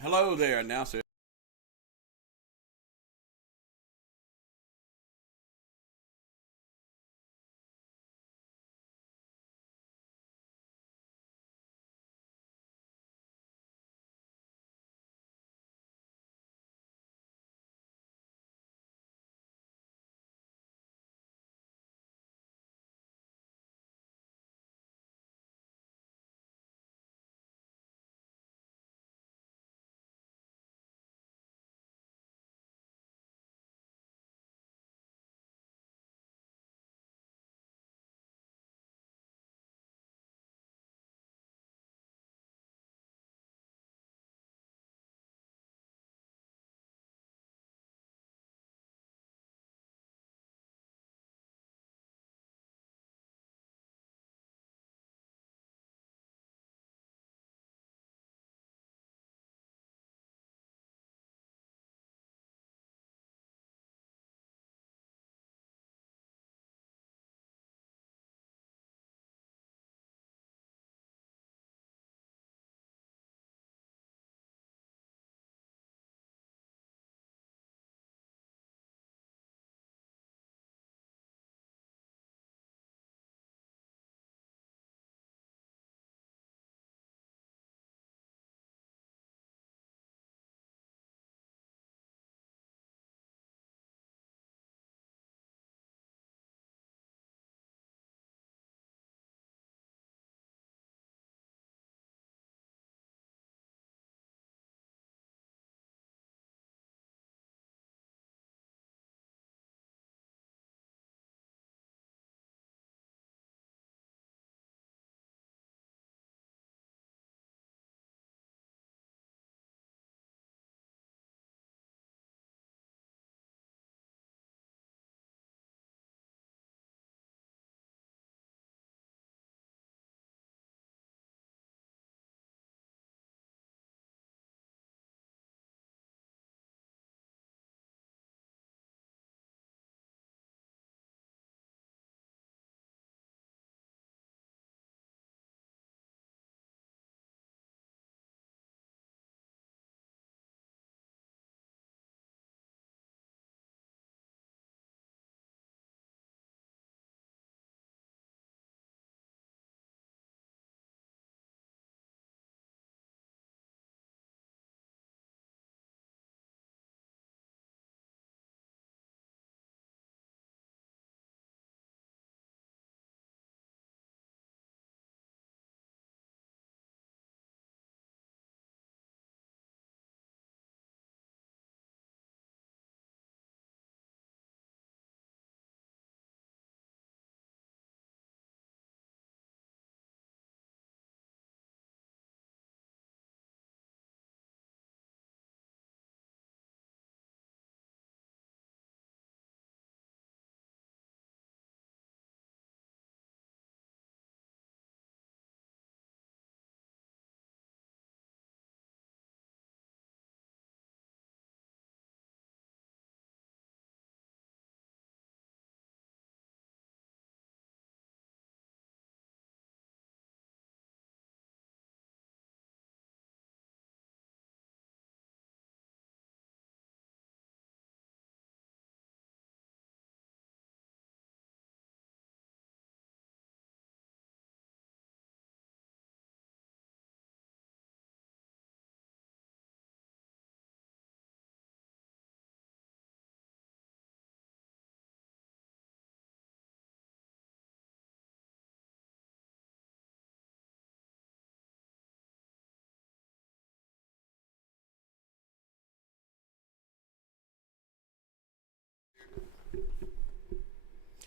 Hello there, announcer.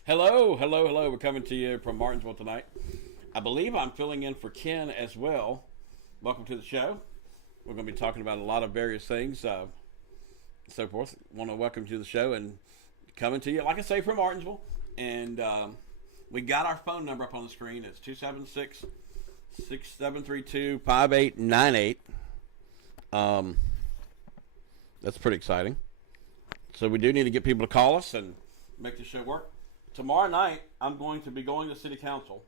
Hello, hello, hello. We're coming to you from Martinsville tonight. I believe I'm filling in for Ken as well. Welcome to the show. We're going to be talking about a lot of various things, so forth. Want to welcome you to the show and coming to you, like I say, from Martinsville. And we got our phone number up on the screen. It's 276 6732 5898. That's pretty exciting. So we do need to get people to call us and make the show work. Tomorrow night, I'm going to be going to City Council.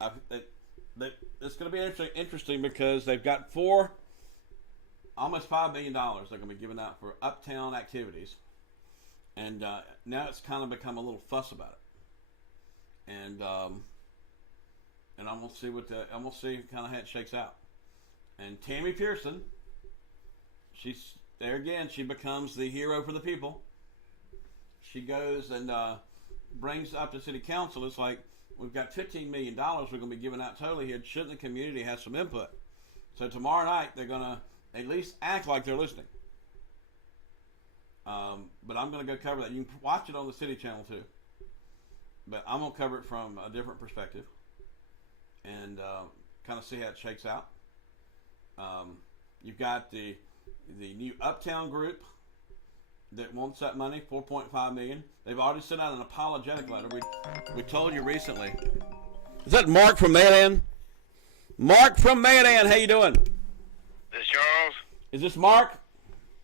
It's going to be interesting because they've got four almost $5 million they're going to be giving out for uptown activities, and now it's kind of become a little fuss about it, and I'm gonna see kind of how it shakes out. And Tammy Pearson, she's there again. She becomes the hero for the people. She goes and brings up to city council. It's like, we've got $15 million we're going to be giving out totally here. Shouldn't the community have some input? So tomorrow night they're going to at least act like they're listening. But I'm going to go cover that. You can watch it on the city channel too. But I'm going to cover it from a different perspective and kind of see how it shakes out. You've got the new Uptown group that wants that money, $4.5 million. They've already sent out an apologetic letter. We told you recently. Is that Mark from Madan? Mark from Madan, how you doing? This Charles? Is this Mark?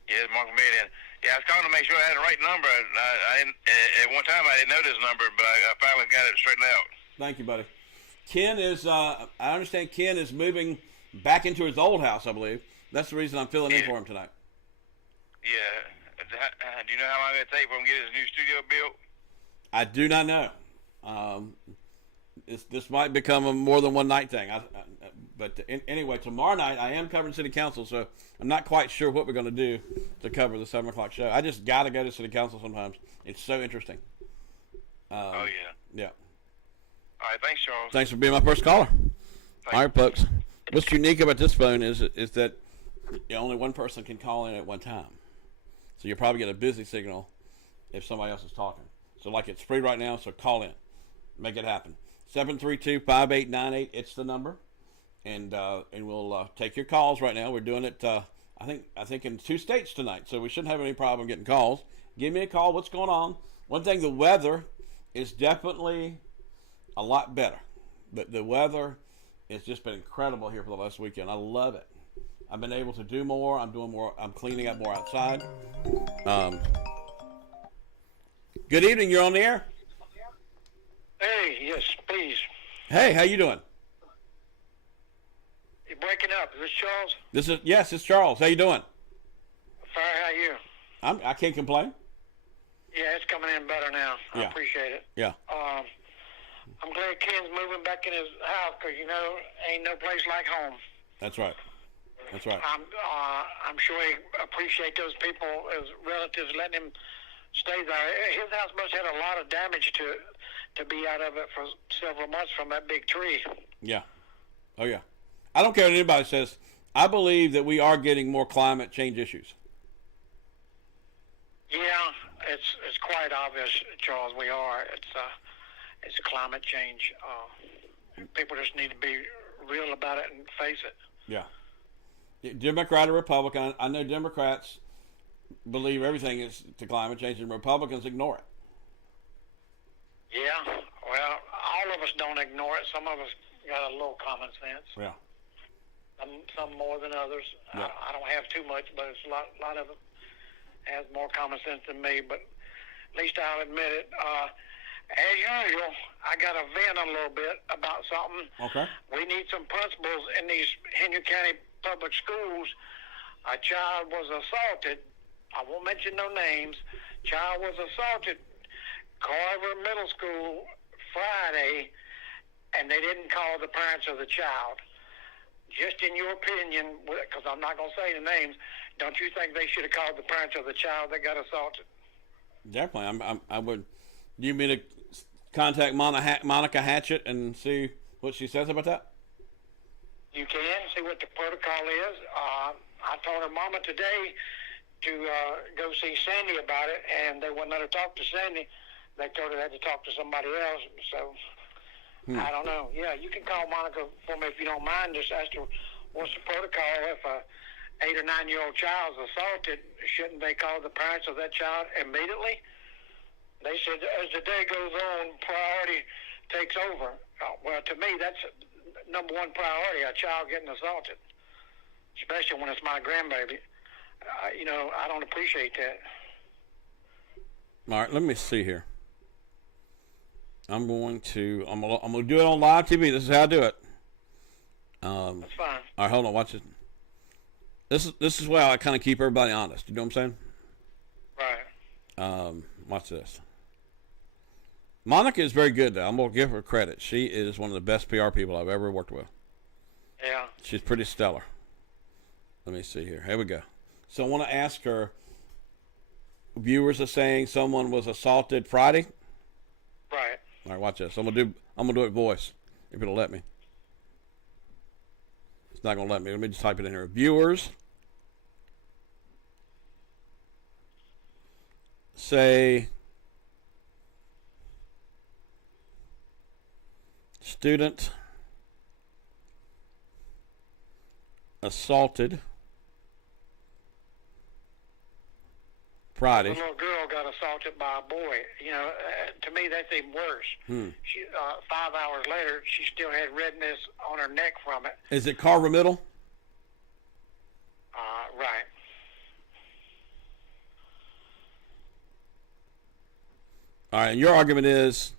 Yeah, it's Mark from Madan. Yeah, I was calling to make sure I had the right number. I didn't, at one time I didn't know this number, but I finally got it straightened out. Thank you, buddy. Ken is, I understand Ken is moving back into his old house, I believe. That's the reason I'm filling in for him tonight. Yeah. Do you know how long it'll take for him to get his new studio built? I do not know. This might become a more than one night thing. Anyway, tomorrow night I am covering city council, so I'm not quite sure what we're going to do to cover the 7 o'clock show. I just got to go to city council sometimes. It's so interesting. Oh, yeah. Yeah. All right, thanks, Charles. Thanks for being my first caller. All right, folks. What's unique about this phone is that only one person can call in at one time. So you'll probably get a busy signal if somebody else is talking. So like it's free right now, so call in. Make it happen. 732-5898, it's the number. And we'll take your calls right now. We're doing it, I think in 2 states tonight, so we shouldn't have any problem getting calls. Give me a call. What's going on? One thing, the weather is definitely a lot better. The weather has just been incredible here for the last weekend. I love it. I've been able to do more. I'm doing more. I'm cleaning up more outside. Good evening. You're on the air. Hey, yes, please. Hey, how you doing? You're breaking up. Is this Charles? Yes, it's Charles. How you doing? Fine, how are you? I can't complain. Yeah, it's coming in better now. I appreciate it. Yeah. I'm glad Ken's moving back in his house because, ain't no place like home. That's right. That's right. I'm sure he appreciate those people, his relatives, letting him stay there. His house must have had a lot of damage to be out of it for several months from that big tree. Yeah. Oh, yeah. I don't care what anybody says. I believe that we are getting more climate change issues. Yeah, it's quite obvious, Charles. We are. It's a climate change. People just need to be real about it and face it. Yeah. Democrat or Republican, I know Democrats believe everything is to climate change, and Republicans ignore it. Yeah, well, all of us don't ignore it. Some of us got a little common sense. Yeah. Some more than others. Yeah. I don't have too much, but it's a lot of it has more common sense than me. But at least I'll admit it. As usual, I got to vent a little bit about something. Okay. We need some principals in these Henry County public schools. A child was assaulted. I won't mention no names. Child was assaulted Carver Middle School Friday, and they didn't call the parents of the child. Just in your opinion, because I'm not going to say the names, don't you think they should have called the parents of the child that got assaulted? Definitely. I would. Do you mean to contact Monica Hatchett and see what she says about that? You can see what the protocol is. I told her mama today to go see Sandy about it, and they wouldn't let her talk to Sandy. They told her they had to talk to somebody else. So I don't know. Yeah, you can call Monica for me if you don't mind. Just ask her what's the protocol if a 8 or 9 year old child's assaulted. Shouldn't they call the parents of that child immediately? They said as the day goes on, priority takes over. Well, to me, that's number one priority, a child getting assaulted, especially when it's my grandbaby. I don't appreciate that. All right, let me see here. I'm going to do it on live TV. This is how I do it. That's fine. All right, hold on. Watch it. this is why I kind of keep everybody honest. You know what I'm saying? Right. Watch this. Monica is very good, though. I'm going to give her credit. She is one of the best PR people I've ever worked with. Yeah. She's pretty stellar. Let me see here. Here we go. So I want to ask her, viewers are saying someone was assaulted Friday. Right. All right, watch this. I'm gonna do it voice, if it'll let me. It's not gonna let me. Let me just type it in here. Viewers say student assaulted Friday. The little girl got assaulted by a boy. You know, to me, that's even worse. She, 5 hours later, she still had redness on her neck from it. Is it Carver Middle? Right. All right, and your argument is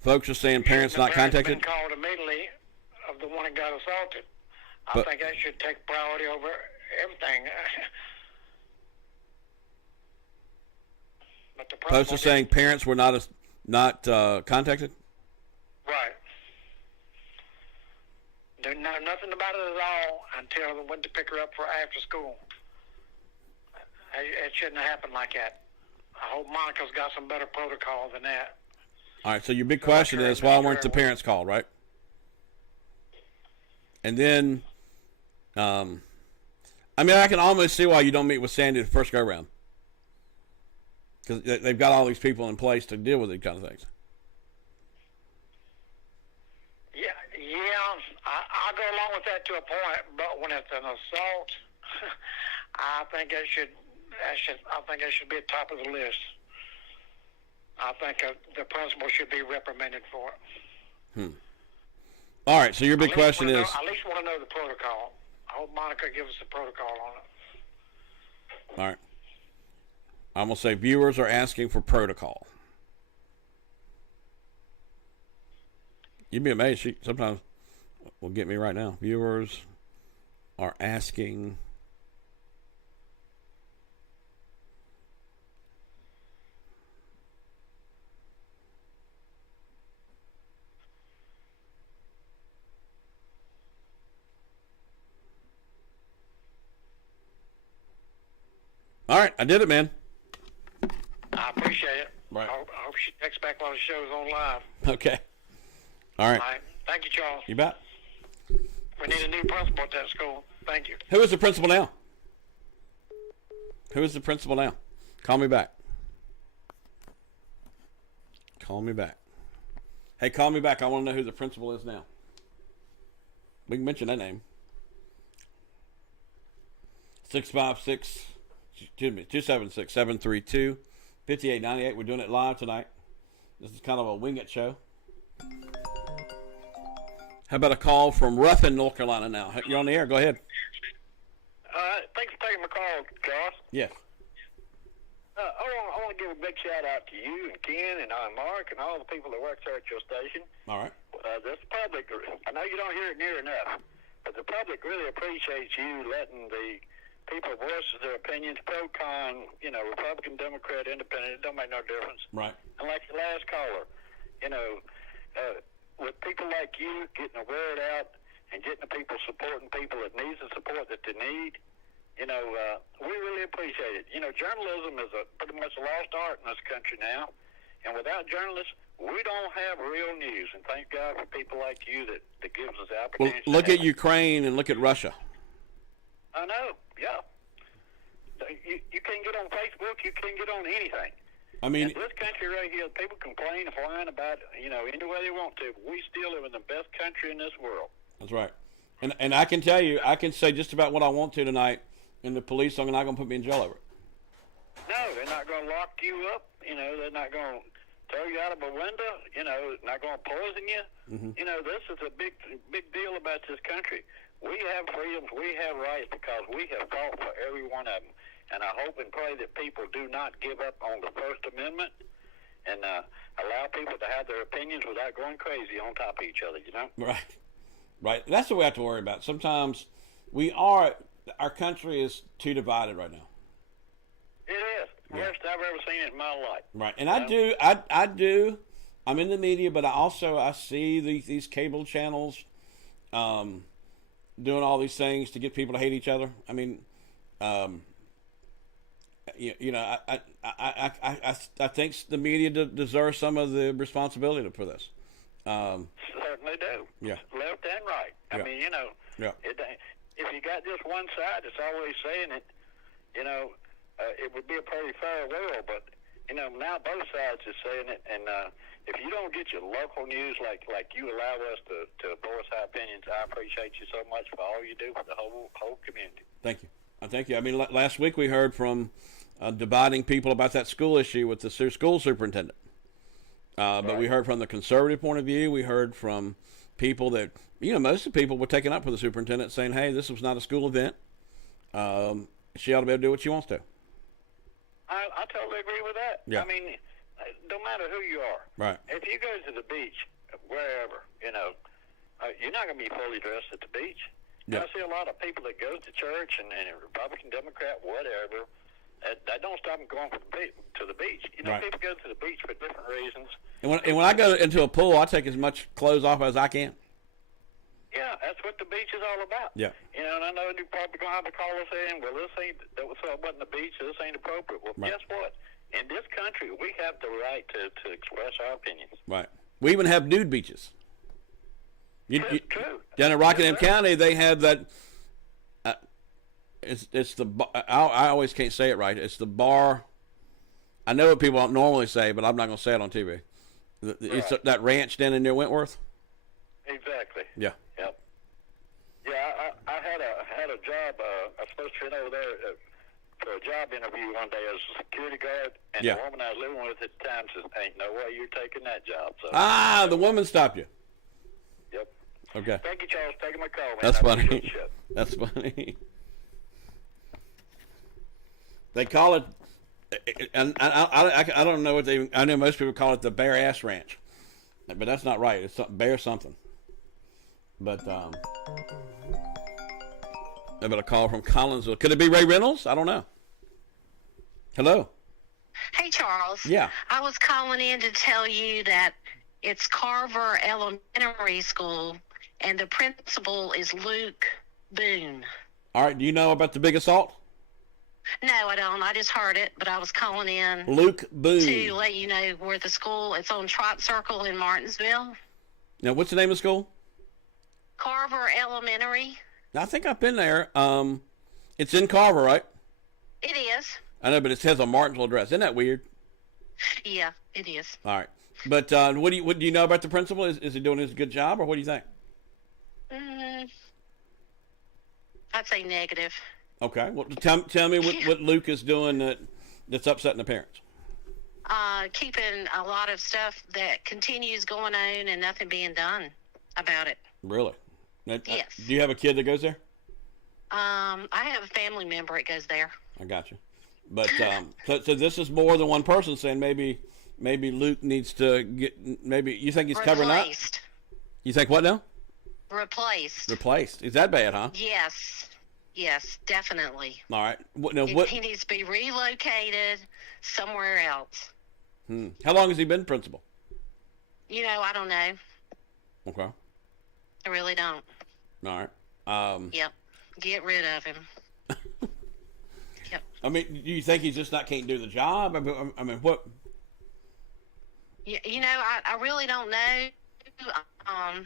folks are saying parents not contacted? Been called immediately of the one that got assaulted. I think that should take priority over everything. But the Folks are saying parents were not contacted? Right. They know nothing about it at all until they went to pick her up for after school. It shouldn't have happened like that. I hope Monica's got some better protocol than that. All right, so your big question is, why weren't the parents called, right? And then, I mean, I can almost see why you don't meet with Sandy the first go-around. Because they've got all these people in place to deal with these kind of things. Yeah, I'll go along with that to a point, but when it's an assault, I think that should be at the top of the list. I think the principal should be reprimanded for it. All right, so your big question is... I at least want to know the protocol. I hope Monica gives us the protocol on it. All right. I'm going to say viewers are asking for protocol. You'd be amazed. She sometimes will get me right now. Viewers are asking... All right, I did it, man. I appreciate it. Right. I hope she texts back while the show's on live. Okay. All right. All right. Thank you, Charles. You bet. We need a new principal at that school. Thank you. Who is the principal now? Who is the principal now? Call me back. Call me back. Hey, call me back. I want to know who the principal is now. We can mention that name. 276-732-5898. We're doing it live tonight. This is kind of a wing it show. How about a call from Ruffin, North Carolina now? You're on the air. Go ahead. Thanks for taking my call, Josh. Yes. I want to give a big shout out to you and Ken and Mark and all the people that work there at your station. All right. This public, I know you don't hear it near enough, but the public really appreciates you letting the people voice their opinions, pro, con, Republican, Democrat, Independent. It don't make no difference. Right. And like the last caller, with people like you getting the word out and getting the people supporting people that needs the support that they need, we really appreciate it. Journalism is pretty much a lost art in this country now, and without journalists, we don't have real news. And thank God for people like you that gives us the Well, opportunity. look at Ukraine and look at Russia. I know, yeah. You can't get on Facebook. You can't get on anything. I mean, in this country right here, people complain and whine about, any way they want to. But we still live in the best country in this world. That's right. And I can tell you, I can say just about what I want to tonight, and the police are not going to put me in jail over it. No, they're not going to lock you up. They're not going to throw you out of a window. Not going to poison you. Mm-hmm. This is a big deal about this country. We have freedoms. We have rights because we have fought for every one of them. And I hope and pray that people do not give up on the First Amendment and allow people to have their opinions without going crazy on top of each other, Right. Right. That's what we have to worry about. Sometimes our country is too divided right now. It is. Worst I've ever seen it in my life. Right. And I do. I'm in the media, but I see these cable channels doing all these things to get people to hate each other. I mean, you know, I think the media deserves some of the responsibility for this. Certainly do. Yeah. Left and right. I mean, you know, if you got just one side that's always saying it, you know, it would be a pretty fair world. But, you know, now both sides are saying it. And if you don't get your local news like you allow us to voice our opinions, I appreciate you so much for all you do for the whole community. Thank you. Thank you. I mean, last week we heard from dividing people about that school issue with the school superintendent. But we heard from the conservative point of view. We heard from people that, you know, most of the people were taking up for the superintendent saying, hey, this was not a school event. She ought to be able to do what she wants to. I totally agree with that. Yeah. I mean, no matter who you are. Right. If you go to the beach, wherever, you know, you're not going to be fully dressed at the beach. Yeah. I see a lot of people that go to church and Republican, Democrat, whatever. That don't stop them going to the beach. You know, Right. people go to the beach for different reasons. And when I go into a pool, I take as much clothes off as I can. Yeah, that's what the beach is all about. Yeah. You know, and I know you're probably going to have a caller saying, well, that wasn't the beach, so this ain't appropriate. Well, Right. guess what? In this country, we have the right to express our opinions. Right. We even have nude beaches. That's true. Down in Rockingham Yes, County, they have that. It's the I always can't say it right. It's the bar. I know what people don't normally say, but I'm not going to say it on TV. It's that ranch down in near Wentworth. Exactly. Yeah. Yep. Yeah, I had a job. I was supposed to fit over there for a job interview one day as a security guard, and Yeah. the woman I was living with at the time says, "Ain't no way you're taking that job." So. The woman stopped you. Yep. Okay. Thank you, Charles, for taking my call, man. That's I appreciate funny. the show. That's funny. They call it, and I don't know what they. I know most people call it the Bear Ass Ranch, but that's not right. It's Bear something. But I got a call from Collinsville. Could it be Ray Reynolds? I don't know. Hello. Hey, Charles. Yeah. I was calling in to tell you that it's Carver Elementary School, and the principal is Luke Boone. All right. Do you know about the big assault? No, I don't. I just heard it, but I was calling in Luke Boone. to let you know where the school. It's on Trot Circle in Martinsville. Now, what's the name of the school? Carver Elementary. I think I've been there. It's in Carver, right? It is. I know, but it says a Martinsville address. Isn't that weird? Yeah, it is. All right. But what do you know about the principal? Is he doing his good job, or what do you think? I'd say negative. Okay. Well, tell me what Luke is doing that's upsetting the parents. Keeping a lot of stuff that continues going on and nothing being done about it. Really? Yes. Do you have a kid that goes there? I have a family member that goes there. I got you. But so this is more than one person saying maybe Luke needs to get. Maybe you think he's covering up? Replaced. You think what now? Replaced. Replaced. Is that bad, huh? Yes, definitely. All right. Now, He needs to be relocated somewhere else. How long has he been principal? You know, I don't know. Okay. I really don't. All right. Yep. Get rid of him. Yep. I mean, do you think he just can't do the job? I mean, what? You know, I really don't know. I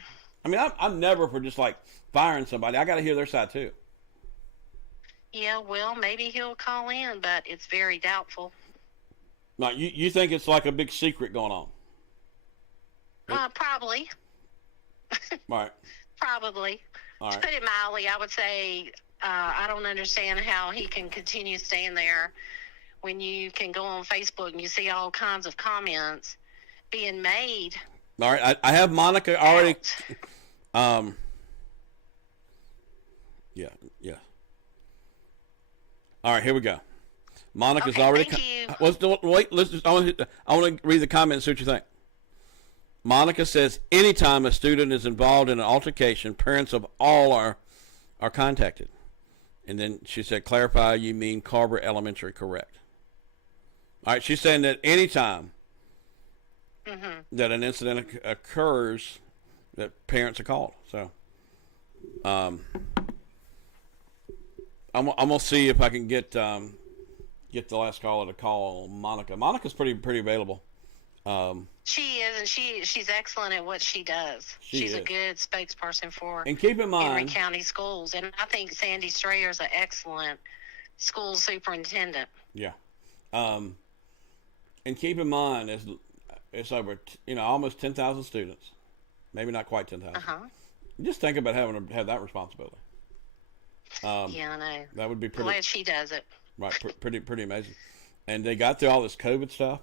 mean, I'm never for just firing somebody. I got to hear their side too. Yeah, well, maybe he'll call in, but it's very doubtful. Like, you think it's like a big secret going on? Probably. Right. Probably. All right. To put it mildly, I would say I don't understand how he can continue staying there when you can go on Facebook and you see all kinds of comments being made. All right. I have Monica already. Yeah. All right, here we go. Monica's Okay, already. thank you. Wait. I want to read the comment and see what you think. Monica says, anytime a student is involved in an altercation, parents of all are contacted. And then she said, clarify, you mean Carver Elementary, correct? All right, she's saying that anytime that an incident occurs, that parents are called. So I'm gonna see if I can get the last caller to call Monica. Monica's pretty available. She is, and she's excellent at what she does. She's a good spokesperson for and keep in mind Henry County schools, and I think Sandy Strayer is an excellent school superintendent. Yeah, and keep in mind it's over almost 10,000 students, maybe not quite 10,000. Just think about having to have that responsibility. Yeah, I know. That would be pretty. Glad she does it. Right, pretty amazing. And they got through all this COVID stuff.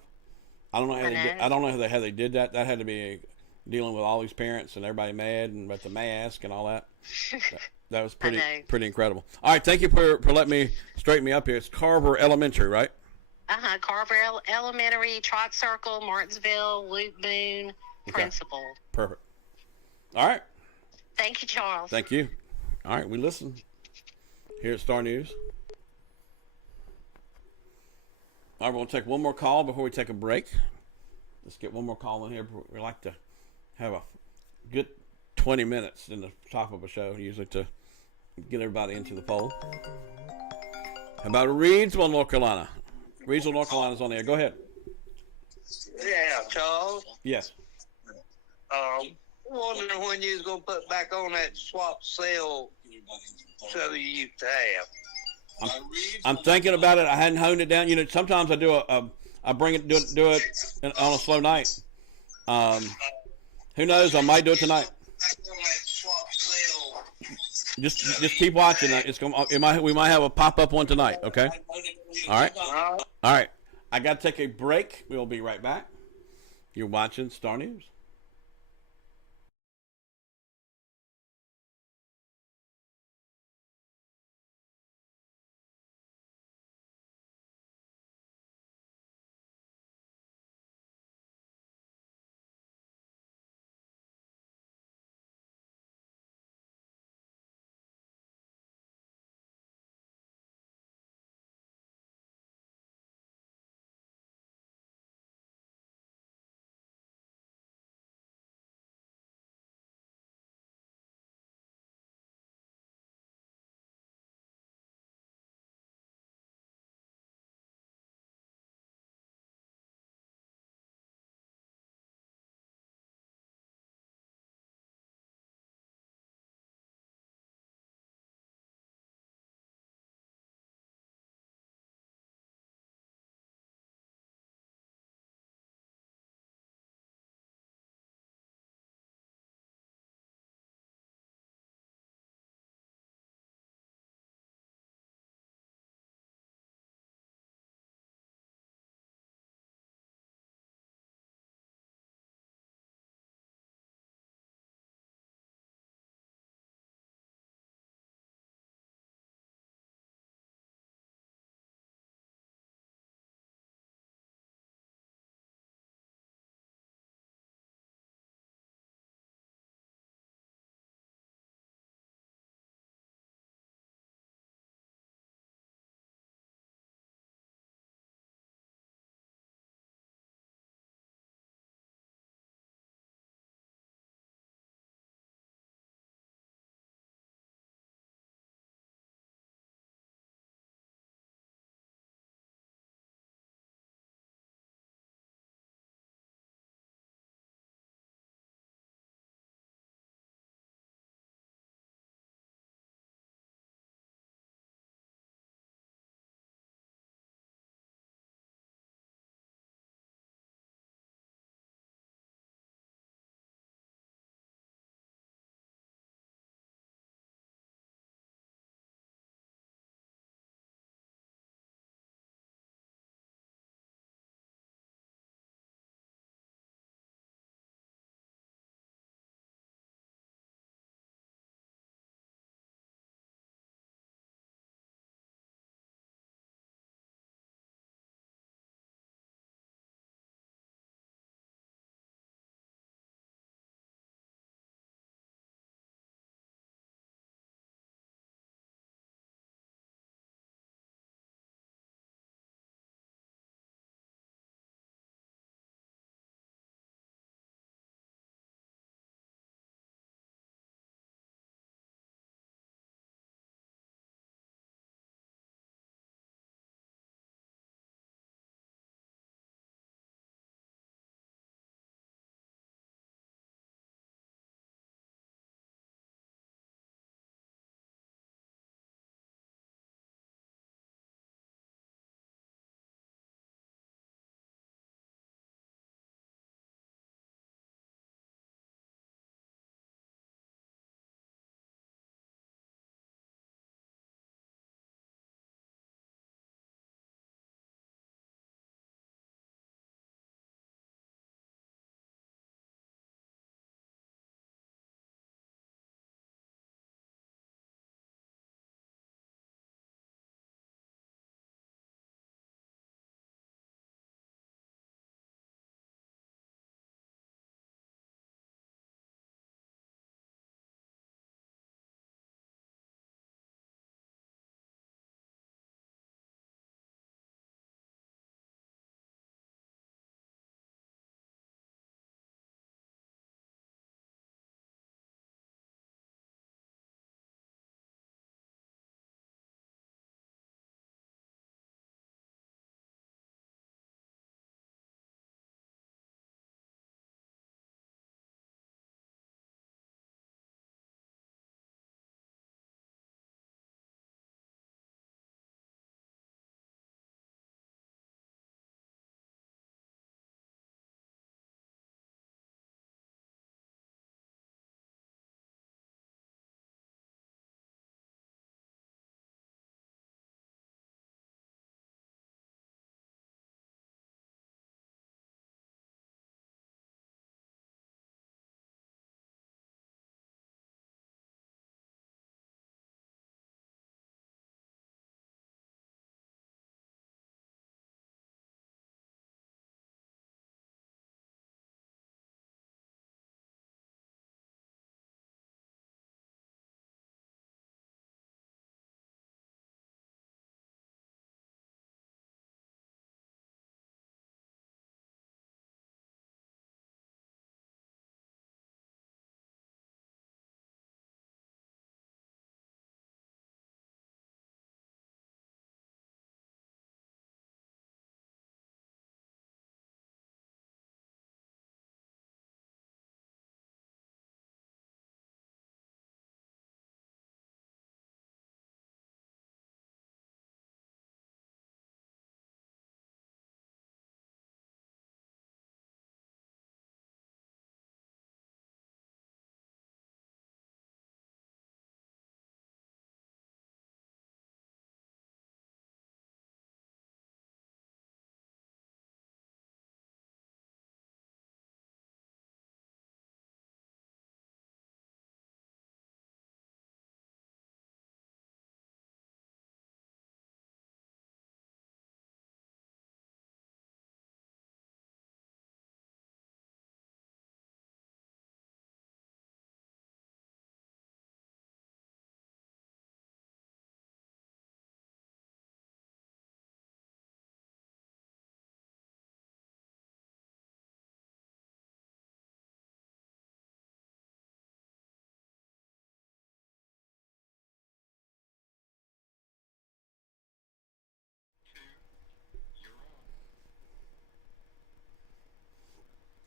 I don't know how they did that. That had to be dealing with all these parents and everybody mad and with the mask and all that. That was pretty incredible. All right, thank you for letting me straighten me up here. It's Carver Elementary, right? Carver Elementary, Trot Circle, Martinsville, Luke Boone, principal. Perfect. All right. Thank you, Charles. Thank you. All right, we listen here at Star News. All right, we're going to take one more call before we take a break. Let's get one more call in here. We like to have a good 20 minutes in the top of a show, usually to get everybody into the fold. How about Reedsville, North Carolina? Reedsville, North Carolina's on the air. Go ahead. Yeah, Charles. Yes. Wondering when you was going to put back on that swap sale show you used to have. I'm thinking about it. I hadn't honed it down. Sometimes I do I bring it, do it on a slow night. Who knows? I might do it tonight. Just keep watching. We might have a pop up one tonight. Okay. All right. All right. I got to take a break. We'll be right back. You're watching Star News.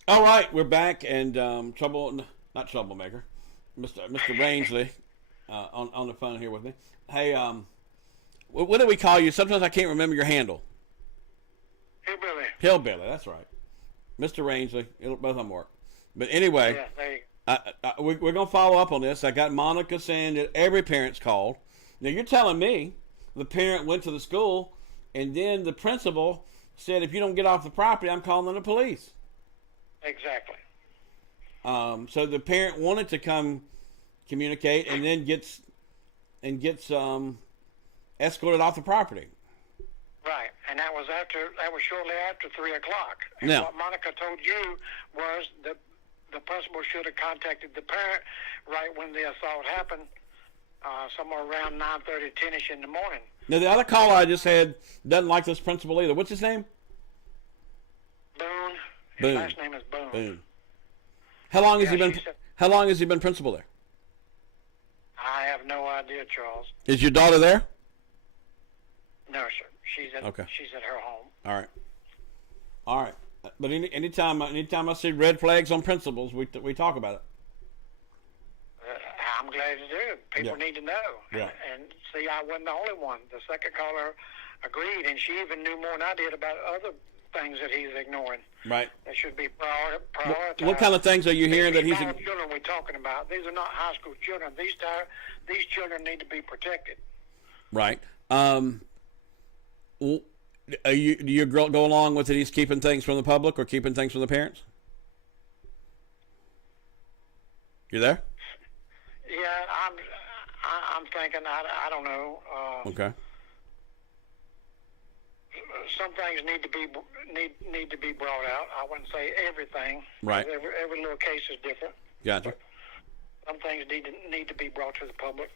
All right, we're back, and not troublemaker, Mr. Rangeley, on the phone here with me. Hey, what do we call you? Sometimes I can't remember your handle. Hillbilly. Hillbilly, that's right, Mr. Rangeley. Both of them work. But anyway, Yeah, there you we're going to follow up on this. I got Monica saying that every parent's called. Now, you're telling me the parent went to the school, and then the principal said, if you don't get off the property, I'm calling the police. Exactly. So the parent wanted to come communicate, and then gets escorted off the property. Right, and that was shortly after 3 o'clock. And Now, what Monica told you was that the principal should have contacted the parent right when the assault happened, somewhere around 9:30, 10ish in the morning. now the other caller I just had doesn't like this principal either. What's his name? Boone. His Boone. last name is Boone. Boone. How long has Yeah, he been? she said- How long has he been principal there? I have no idea, Charles. Is your daughter there? No, sir. She's at Okay. She's at her home. All right. All right. But anytime I see red flags on principals, we talk about it. I'm glad to do. People Yeah. need to know. Yeah. And see, I wasn't the only one. The second caller agreed, and she even knew more than I did about other things that he's ignoring. Right. That should be prioritized. What kind of things are you hearing that These he's? are children we're talking about. These are not high school children. These children need to be protected. Right. Do your girl go along with it? He's keeping things from the public or keeping things from the parents? You there? Yeah, I'm thinking. I don't know. Okay. Some things need to be brought out. I wouldn't say everything. Right. Every little case is different. Gotcha. Some things need to be brought to the public.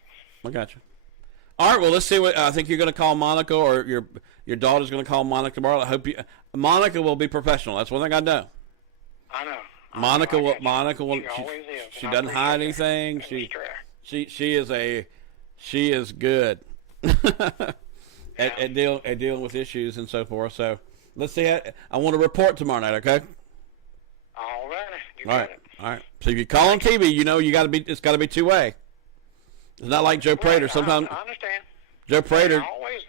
I gotcha. All right. Well, let's see what I think you're going to call Monica, or your daughter's going to call Monica tomorrow. I hope Monica will be professional. That's one thing I know. I know. Monica will. She always is. She and I doesn't hide appreciate anything. that. And it's true. She is good at dealing with issues and so forth. So let's see. I want to report tomorrow night. Okay. All right. You All got right. it. All right. So if you call on TV, you know it's got to be two-way. It's not like Joe Prater. Sometimes I understand. Joe Prater. I always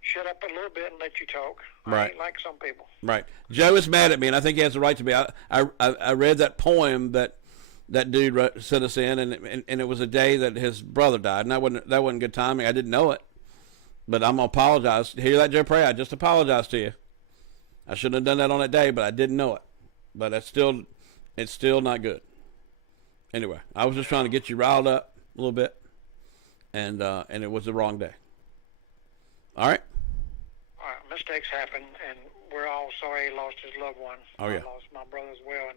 shut up a little bit and let you talk. Right. I ain't like some people. Right. Joe is mad at me, and I think he has the right to be. I read that poem that dude sent us in, and it was a day that his brother died, and that wasn't good timing. I didn't know it, but I'm gonna apologize. Hear that, Joe Prater? I just apologize to you. I shouldn't have done that on that day, but I didn't know it. But it's still not good. Anyway, I was just trying to get you riled up a little bit, and it was the wrong day. All right. All right. Mistakes happen, and we're all sorry he lost his loved one. Oh, yeah. I lost my brother as well, and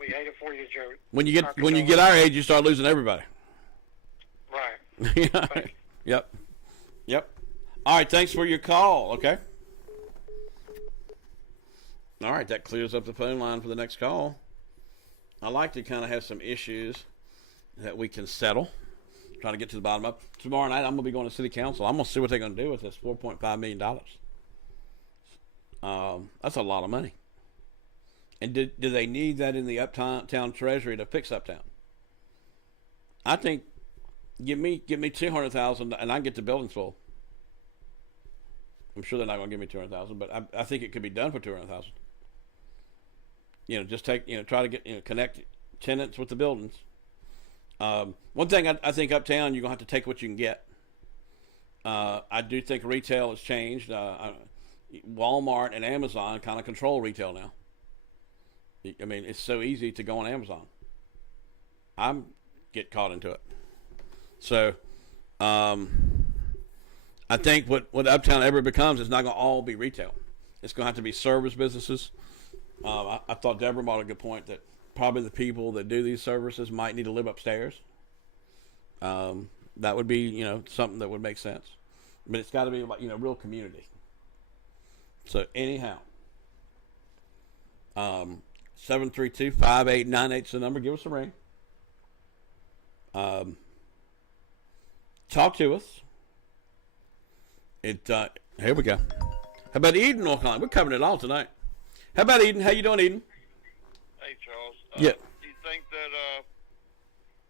we hate it for you, Joe. When you get our age, you start losing everybody. Right. Yeah. Yep. All right. Thanks for your call. Okay. All right. That clears up the phone line for the next call. I like to kind of have some issues that we can settle. Trying to get to the bottom of. Tomorrow night, I'm going to be going to city council. I'm going to see what they're going to do with this $4.5 million. That's a lot of money. And do they need that in the uptown treasury to fix uptown? I think give me $200,000 and I can get the buildings full. I'm sure they're not going to give me $200,000, but I think it could be done for $200,000. Just try to get connect tenants with the buildings. One thing I think uptown, you're going to have to take what you can get. I do think retail has changed. Walmart and Amazon kind of control retail now. I mean, it's so easy to go on Amazon. I'm get caught into it. So, I think what uptown ever becomes is not going to all be retail. It's going to have to be service businesses. I thought Deborah brought a good point that probably the people that do these services might need to live upstairs. That would be, something that would make sense. But it's got to be like, real community. So anyhow, 732-5898 is the number. Give us a ring. Talk to us. Here we go. How about Eden, North Carolina? We're covering it all tonight. How about Eden? How you doing, Eden? Hey, Charles. Yeah. Do you think that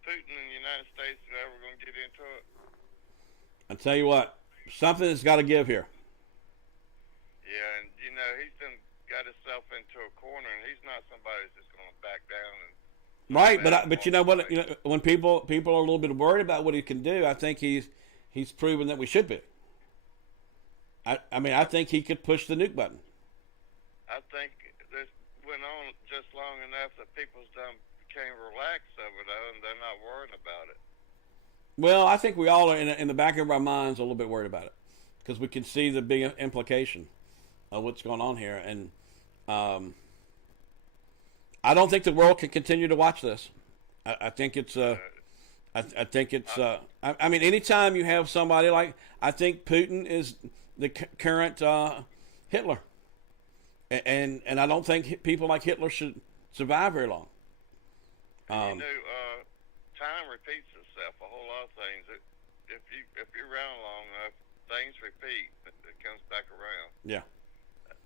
Putin and the United States are ever going to get into it? I tell you what, something has got to give here. Yeah, and he's done got himself into a corner, and he's not somebody that's just going to back down. Right, but you know what? When people are a little bit worried about what he can do, I think he's proven that we should be. I mean, I think he could push the nuke button. I think this went on just long enough that people's became relaxed over it, though, and they're not worried about it. Well, I think we all are in the back of our minds a little bit worried about it because we can see the big implication of what's going on here, and I don't think the world can continue to watch this. I think it's I think it's I mean, anytime you have somebody like, I think Putin is the current Hitler, and I don't think people like Hitler should survive very long. Time repeats itself. A whole lot of things. If you're around long enough, things repeat. It comes back around. Yeah.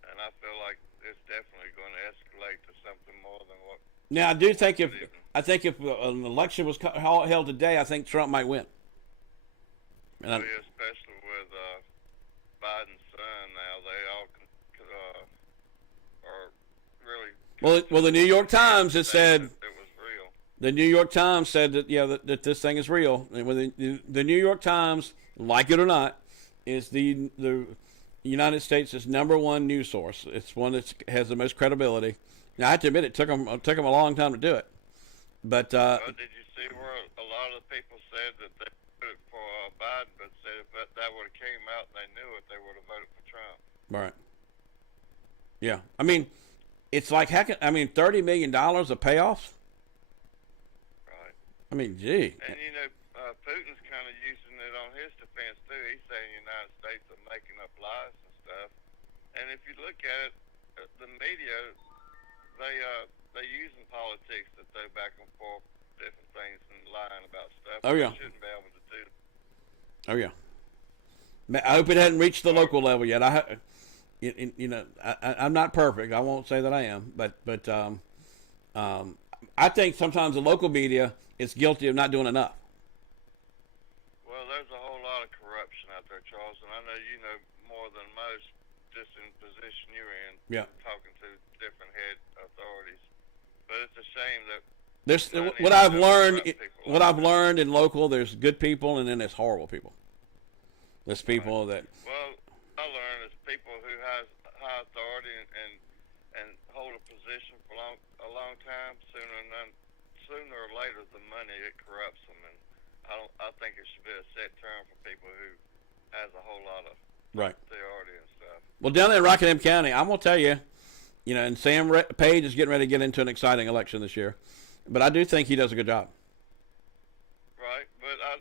And I feel like it's definitely going to escalate to something more than what. Now, I do think if an election was held today, I think Trump might win. And especially with Biden's son now, they all are really. Well, the New York Times has said. It was real. The New York Times said that that this thing is real. And when the New York Times, like it or not, is the United States' #1 news source. It's one that has the most credibility. Now, I have to admit, it took them a long time to do it. But did you see where a lot of the people said that they voted for Biden, but said if that would have came out and they knew it, they would have voted for Trump. Right. Yeah, I mean, it's like $30 million of payoffs. Right. I mean, gee. And Putin's kind of using it on his defense too. He's saying the United States are making up lies and stuff. And if you look at it, the media, they using politics to throw back and forth different things and lying about stuff. Oh yeah. They shouldn't be able to do. Oh yeah. I hope it hadn't reached the local level yet. I'm not perfect. I won't say that I am, but I think sometimes the local media is guilty of not doing enough. Well, there's a whole lot of corruption out there, Charles, and I know you know more than most, just in the position you're in. Yeah. Talking to different head authorities, but it's a shame that. There's what I've learned in local. There's good people, and then there's horrible people. There's people that. Well, I learned is people who has high authority and hold a position for a long time. Sooner or later, the money it corrupts them, and I think it should be a set term for people who has a whole lot of authority and stuff. Well, down there in Rockingham County, I'm gonna tell you, and Sam Page is getting ready to get into an exciting election this year, but I do think he does a good job. Right, but I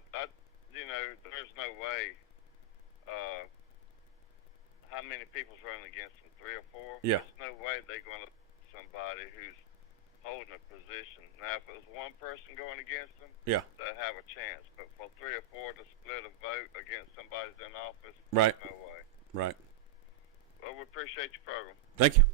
there's no way. How many people's running against him? 3 or 4? Yeah. There's no way they're going to somebody who's holding a position. Now, if it was one person going against him, yeah, they'd have a chance. But for 3 or 4 to split a vote against somebody who's in office, right? No way. Right. Well, we appreciate your program. Thank you.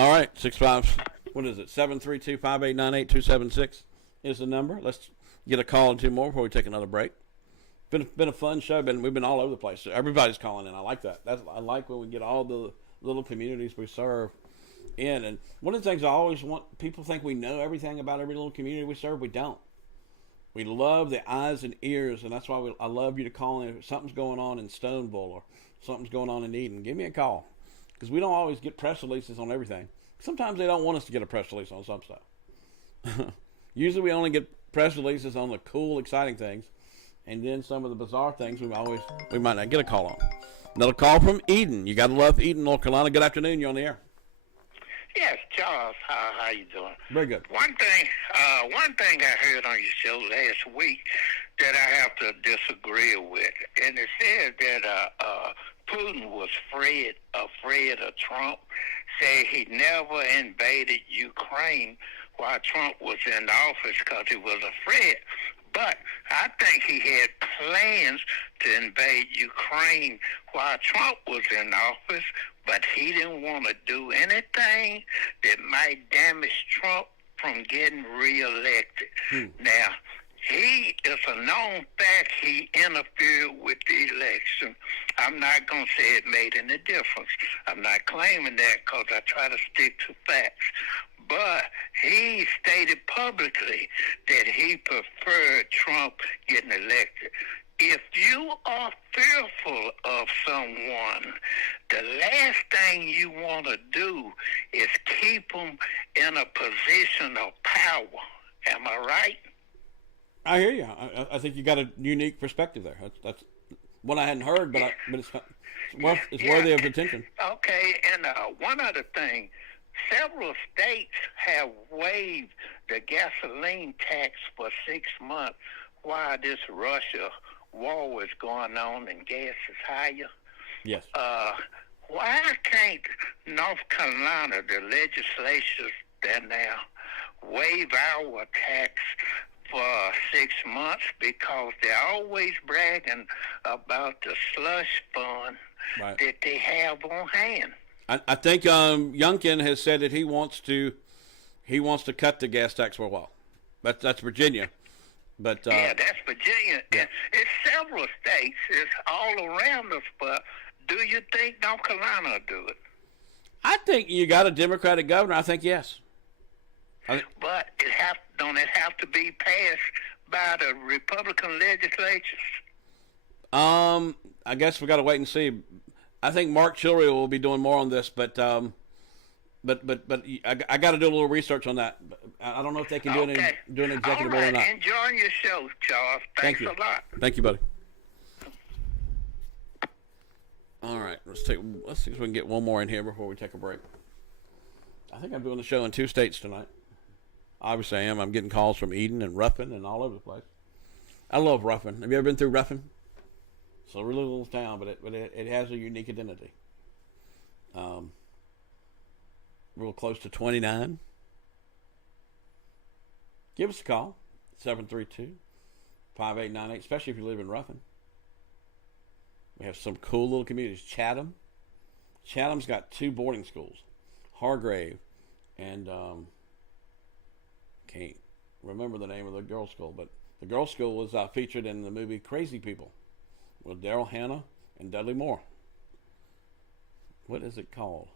All right, 732-589-8276 is the number. Let's get a call and 2 more before we take another break. Been a fun show. We've been all over the place. Everybody's calling in. I like that. I like when we get all the little communities we serve in. And one of the things I always want, people think we know everything about every little community we serve. We don't. We love the eyes and ears, and that's why I love you to call in. If something's going on in Stoneville or something's going on in Eden, give me a call, because we don't always get press releases on everything. Sometimes they don't want us to get a press release on some stuff. Usually we only get press releases on the cool, exciting things. And then some of the bizarre things we might not get a call on. Another call from Eden. You got to love Eden, North Carolina. Good afternoon. You're on the air. Yes, Charles. How you doing? Very good. One thing I heard on your show last week that I have to disagree with, and it said that Putin was afraid of Trump. Said he never invaded Ukraine while Trump was in office because he was afraid. But I think he had plans to invade Ukraine while Trump was in office, but he didn't want to do anything that might damage Trump from getting reelected. Now, he is a known fact he interfered with the election. I'm not going to say it made any difference. I'm not claiming that because I try to stick to facts. But he stated publicly that he preferred Trump getting elected. If you are fearful of someone, the last thing you want to do is keep them in a position of power. Am I right? I hear you. I think you got a unique perspective there. That's one I hadn't heard, but it's worthy of attention. Okay, and one other thing. Several states have waived the gasoline tax for 6 months while this Russia war is going on and gas is higher. Yes. Why can't North Carolina, the legislatures there now, waive our tax for 6 months? Because they're always bragging about the slush fund that they have on hand. I think Youngkin has said that he wants to cut the gas tax for a while. That's Virginia, but yeah, that's Virginia. Yeah. It's several states. It's all around us. But do you think North Carolina will do it? I think you got a Democratic governor. I think yes. But don't it have to be passed by the Republican legislatures? I guess we got to wait and see. I think Mark Chilry will be doing more on this, but I got to do a little research on that. I don't know if they can do an executive order or not. Enjoy your show, Charles. Thanks a lot. Thank you, buddy. All right, let's see if we can get one more in here before we take a break. I think I'm doing the show in 2 states tonight. Obviously, I am. I'm getting calls from Eden and Ruffin and all over the place. I love Ruffin. Have you ever been through Ruffin? It's a really little town, but it has a unique identity. Real close to 29. Give us a call, 732-5898, especially if you live in Ruffin. We have some cool little communities. Chatham's got 2 boarding schools, Hargrave and can't remember the name of the girls' school, but the girls' school was featured in the movie Crazy People with Daryl Hannah and Dudley Moore. What is it called?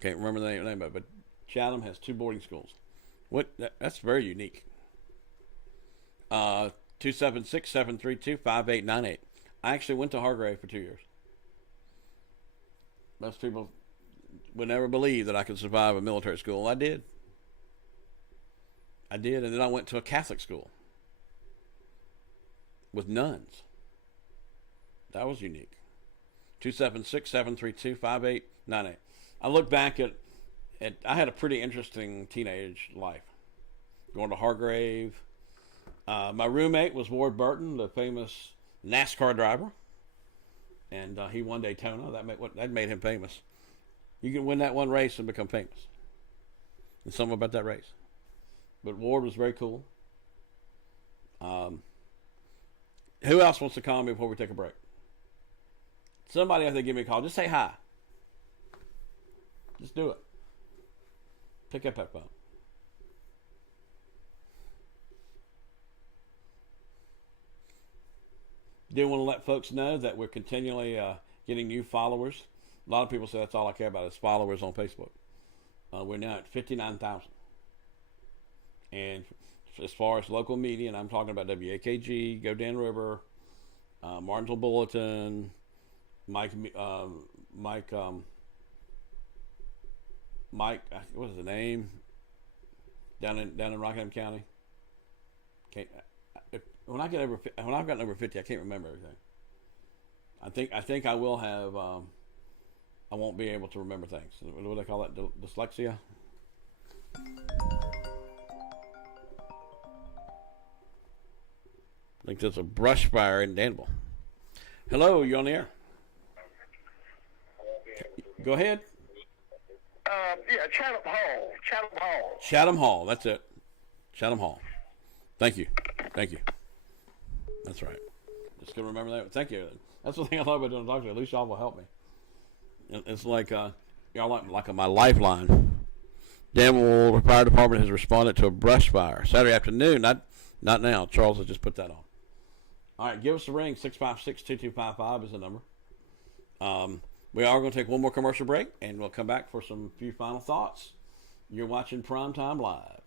Can't remember the name of it, but Chatham has 2 boarding schools. That's very unique. 276-732-5898. I actually went to Hargrave for 2 years. Most people would never believe that I could survive a military school. I did, and then I went to a Catholic school with nuns. That was unique. 276-732-5898. I look back at I had a pretty interesting teenage life. Going to Hargrave. My roommate was Ward Burton, the famous NASCAR driver. And he won Daytona. That made him famous. You can win that one race and become famous. And something about that race. But Ward was very cool. Who else wants to call me before we take a break? Somebody out there give me a call. Just say hi. Just do it. Pick up that phone. Do want to let folks know that we're continually getting new followers. A lot of people say that's all I care about is followers on Facebook. We're now at 59,000. And as far as local media, and I'm talking about WAKG, Go Dan River, Martinsville Bulletin, Mike, what is the name? Down in Rockingham County. When I've gotten over 50, I can't remember everything. I think I will have. I won't be able to remember things. What do they call that? Dyslexia. I think there's a brush fire in Danville. Hello, you on the air? Go ahead. Yeah, Chatham Hall. Chatham Hall, that's it. Chatham Hall. Thank you. That's right. Just gonna remember that. Thank you. That's the thing I love about doing talk show. At least y'all will help me. It's like y'all like my lifeline. Danville Fire Department has responded to a brush fire Saturday afternoon. Not now. Charles has just put that on. All right, give us a ring. 656-2255 is the number. We are going to take one more commercial break, and we'll come back for some few final thoughts. You're watching Primetime Live.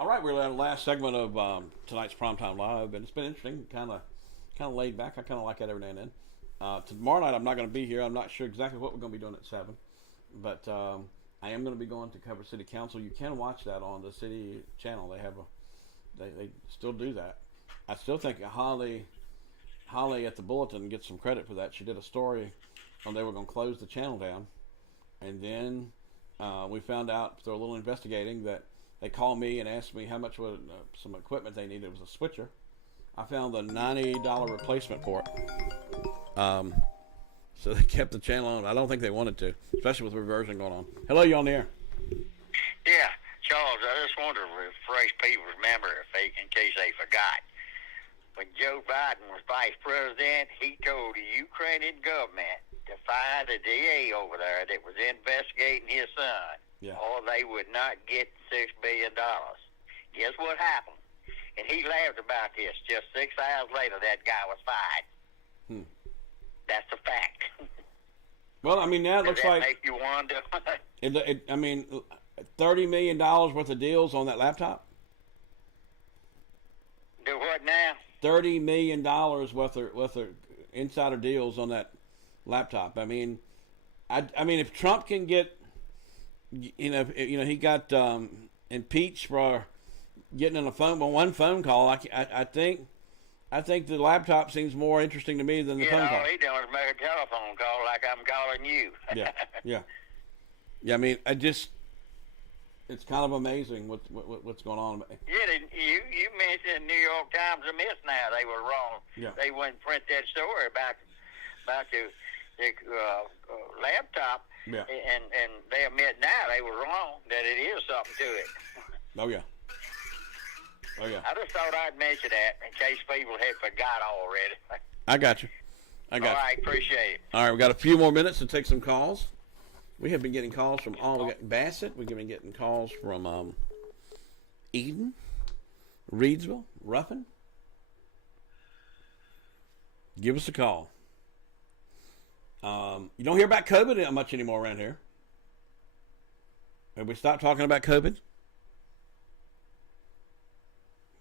All right, we're at the last segment of tonight's Primetime Live, and it's been interesting, kind of laid back. I kind of like that every now and then. Tomorrow night I'm not going to be here. I'm not sure exactly what we're going to be doing at 7, but I am going to be going to cover City Council. You can watch that on the City channel. They still do that. I still think Holly at the Bulletin gets some credit for that. She did a story on they were going to close the channel down, and then we found out through a little investigating that they called me and asked me how much was some equipment they needed. It was a switcher. I found the $90 replacement for it. So they kept the channel on. I don't think they wanted to, especially with reversion going on. Hello, you on the air? Yeah, Charles, I just want to refresh people's memory in case they forgot. When Joe Biden was vice president, he told the Ukrainian government to fire the DA over there that was investigating his son, or they would not get $6 billion. Guess what happened? And he laughed about this. Just 6 hours later, that guy was fired. That's a fact. Well, I mean, now it looks like... make you wonder? I mean, $30 million worth of deals on that laptop? Do what now? $30 million worth of insider deals on that laptop. I mean, if Trump can get, he got impeached for getting on one phone call. I think the laptop seems more interesting to me than the phone call. All he doing is make a telephone call like I'm calling you. Yeah. I mean, it's kind of amazing what's going on. Yeah, you mentioned New York Times amiss now. They were wrong. Yeah. They wouldn't print that story about the laptop. Yeah. And they admit now they were wrong, that it is something to it. Oh, yeah. I just thought I'd mention that in case people had forgot already. I got you. All right, appreciate it. All right, we got a few more minutes to take some calls. We have been getting calls from we got Bassett. We've been getting calls from Eden, Reedsville, Ruffin. Give us a call. You don't hear about COVID that much anymore around here. Have we stopped talking about COVID?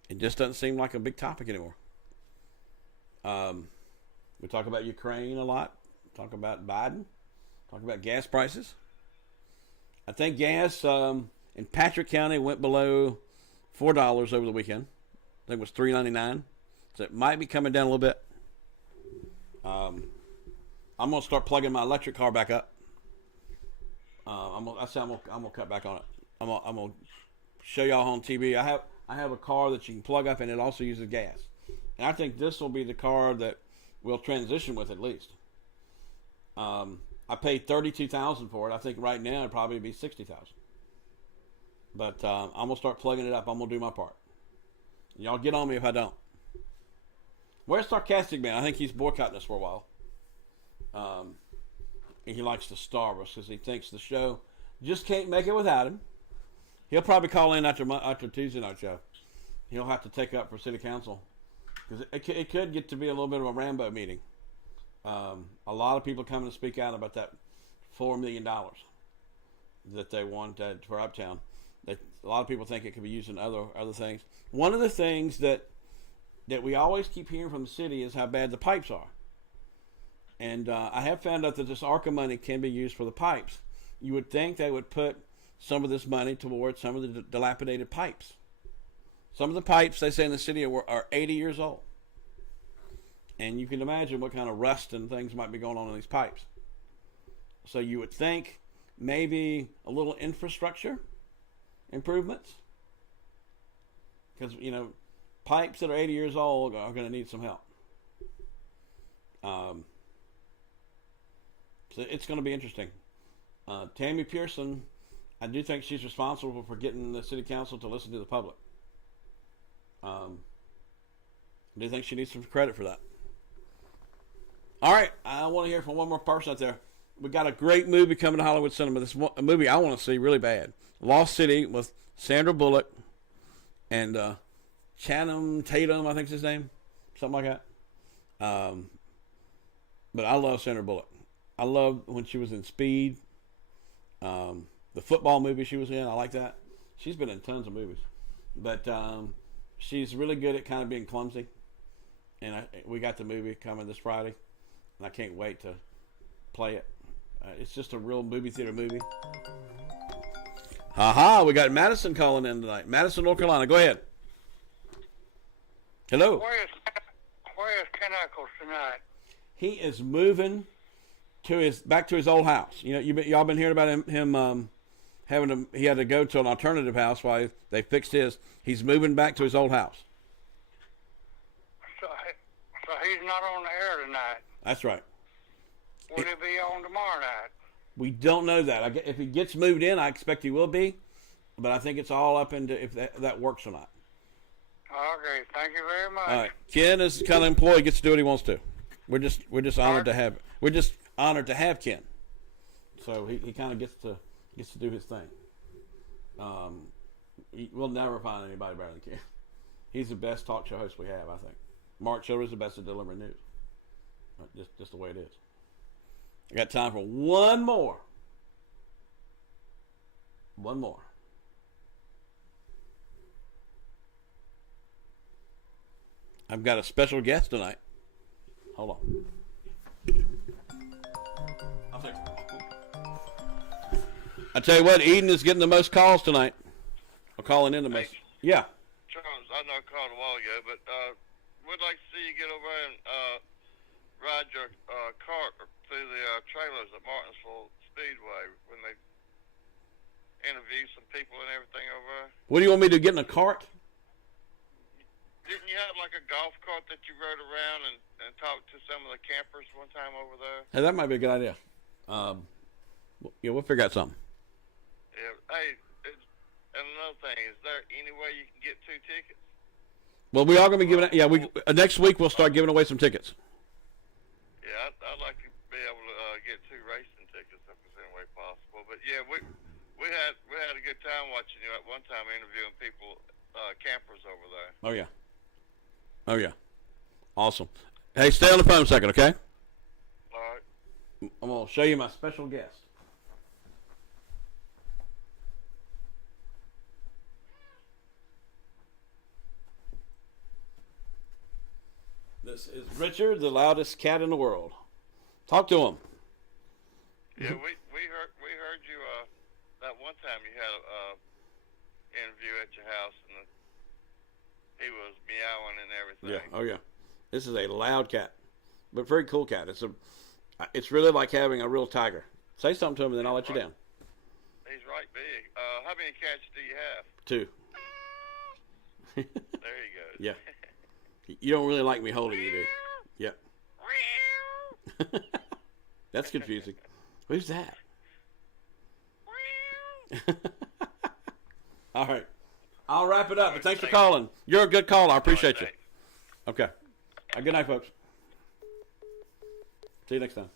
It just doesn't seem like a big topic anymore. We talk about Ukraine a lot. Talk about Biden. Talk about gas prices. I think gas in Patrick County went below $4 over the weekend. I think it was $3.99. So it might be coming down a little bit. I'm gonna start plugging my electric car back up. I'm gonna cut back on it. I'm gonna show y'all on TV. I have a car that you can plug up and it also uses gas. And I think this will be the car that we'll transition with at least. I paid $32,000 for it. I think right now it'd probably be $60,000. But I'm gonna start plugging it up. I'm gonna do my part. Y'all get on me if I don't. Where's Sarcastic Man? I think he's boycotting us for a while. And he likes to starve us because he thinks the show just can't make it without him. He'll probably call in after Tuesday night show. He'll have to take up for city council because it could get to be a little bit of a Rambo meeting. A lot of people coming to speak out about that $4 million that they want for Uptown. A lot of people think it could be used in other things. One of the things that we always keep hearing from the city is how bad the pipes are. And I have found out that this ARCA money can be used for the pipes. You would think they would put some of this money towards some of the dilapidated pipes. Some of the pipes, they say in the city, are 80 years old. And you can imagine what kind of rust and things might be going on in these pipes. So you would think maybe a little infrastructure improvements. Because, pipes that are 80 years old are going to need some help. So it's going to be interesting. Tammy Pearson, I do think she's responsible for getting the city council to listen to the public. I do think she needs some credit for that. All right, I want to hear from one more person out there. We got a great movie coming to Hollywood Cinema. This a movie I want to see really bad. Lost City with Sandra Bullock and Channing Tatum, I think is his name, something like that. But I love Sandra Bullock. I love when she was in Speed. The football movie she was in, I like that. She's been in tons of movies. but she's really good at kind of being clumsy. And we got the movie coming this Friday, and I can't wait to play it. It's just a real movie theater movie. Ha! We got Madison calling in tonight. Madison, North Carolina. Go ahead. Hello. Where is Ken Eccles tonight? He is moving to back to his old house. You know, y'all been hearing about him he had to go to an alternative house while they fixed his. He's moving back to his old house. So he's not on the air tonight. That's right. Will he be on tomorrow night? We don't know that. If he gets moved in, I expect he will be, but I think it's all up into if that works or not. Okay, thank you very much. All right, Ken is the kind of employee who gets to do what he wants to. We're just honored to have Ken. So he kind of gets to do his thing. We'll never find anybody better than Ken. He's the best talk show host we have, I think. Mark Childers the best at delivering news. Just the way it is. I got time for one more. One more. I've got a special guest tonight. Hold on. I'll take it. I tell you what, Eden is getting the most calls tonight. Or calling in the most. Yeah. Charles, I know I called a while ago, but would like to see you get over and ride your cart through the trailers at Martinsville Speedway when they interview some people and everything over there. What do you want me to get in a cart? Didn't you have like a golf cart that you rode around and talked to some of the campers one time over there? Hey, that might be a good idea. Yeah, we'll figure out something. Yeah. Hey, and another thing, is there any way you can get 2 tickets? Well, we are going to be giving. Yeah, next week we'll start giving away some tickets. Yeah, I'd like to be able to get 2 racing tickets if there's any way possible. But yeah, we had a good time watching you at one time interviewing people, campers over there. Oh yeah. Awesome. Hey, stay on the phone a second, okay? All right. I'm going to show you my special guest. This is Richard, the loudest cat in the world. Talk to him. Yeah, we heard you that one time you had a interview at your house and he was meowing and everything. Yeah. Oh yeah. This is a loud cat, but very cool cat. It's really like having a real tiger. Say something to him, and then I'll let you down. He's right big. How many cats do you have? 2. There he goes. Yeah. You don't really like me holding you, do you? Yeah. That's confusing. Who's that? All right. I'll wrap it up, but thanks for calling. You're a good caller. I appreciate you. Okay. Good night, folks. See you next time.